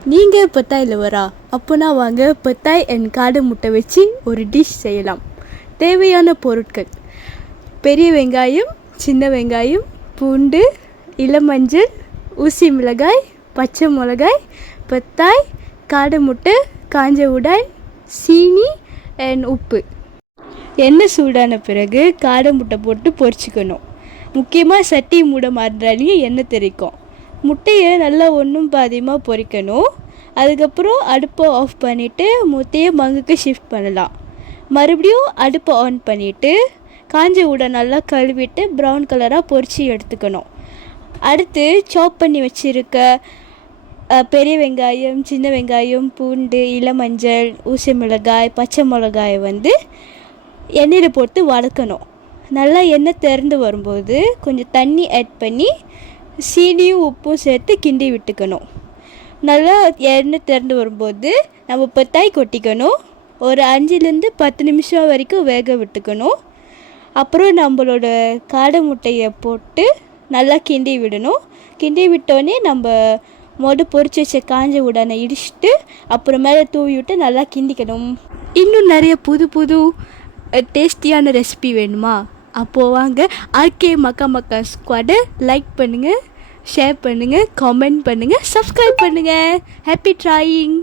நீங்கள் பத்தாயில் வரா அப்போனா வாங்க பத்தாய் அண்ட் காடை முட்டை வச்சு ஒரு டிஷ் செய்யலாம். தேவையான பொருட்கள்: பெரிய வெங்காயம், சின்ன வெங்காயம், பூண்டு, இளமஞ்சள், ஊசி மிளகாய், பச்சை மிளகாய், பத்தாய், காடை முட்டை, காஞ்ச உடாய், சீனி அண்ட் உப்பு. எண்ணெய் சூடான பிறகு காடை முட்டை போட்டு பொரிச்சிக்கணும். முக்கியமாக சட்டி மூட மாட்டாலே எண்ணெய் தெரிக்கும். முட்டையை நல்லா ஒன்றும் பாதியமாக பொரிக்கணும். அதுக்கப்புறம் அடுப்பை ஆஃப் பண்ணிவிட்டு முட்டையை மங்குக்கு ஷிஃப்ட் பண்ணலாம். மறுபடியும் அடுப்பை ஆன் பண்ணிவிட்டு காஞ்ச உடை நல்லா கழுவிட்டு ப்ரௌன் கலராக பொரித்து எடுத்துக்கணும். அடுத்து சாப் பண்ணி வச்சுருக்க பெரிய வெங்காயம், சின்ன வெங்காயம், பூண்டு, இளமஞ்சள், ஊசி மிளகாய், பச்சை மிளகாயை எண்ணெயில் போட்டு வதக்கணும். நல்லா எண்ணெய் திறந்து வரும்போது கொஞ்சம் தண்ணி ஆட் பண்ணி சீனியும் உப்பும் சேர்த்து கிண்டி விட்டுக்கணும். நல்லா எண்ணெய் திறந்து வரும்போது நம்ம பத்தாய் கொட்டிக்கணும். ஒரு 5-10 நிமிஷம் வரைக்கும் வேக விட்டுக்கணும். அப்புறம் நம்மளோட காடை முட்டையை போட்டு நல்லா கிண்டி விடணும். கிண்டி விட்டோடனே நம்ம பொரிச்சு வச்ச காஞ்ச உடனே இடிச்சிட்டு அப்புறம் மேலே தூவி விட்டு நல்லா கிண்டிக்கணும். இன்னும் நிறைய புது டேஸ்டியான ரெசிபி வேணுமா? அப்போது வாங்க ஆர்கே மக்கா மக்கா ஸ்குவாடை லைக் பண்ணுங்கள், ஷேர் பண்ணுங்கள், கமெண்ட் பண்ணுங்கள், சப்ஸ்கிரைப் பண்ணுங்கள். Happy drawing.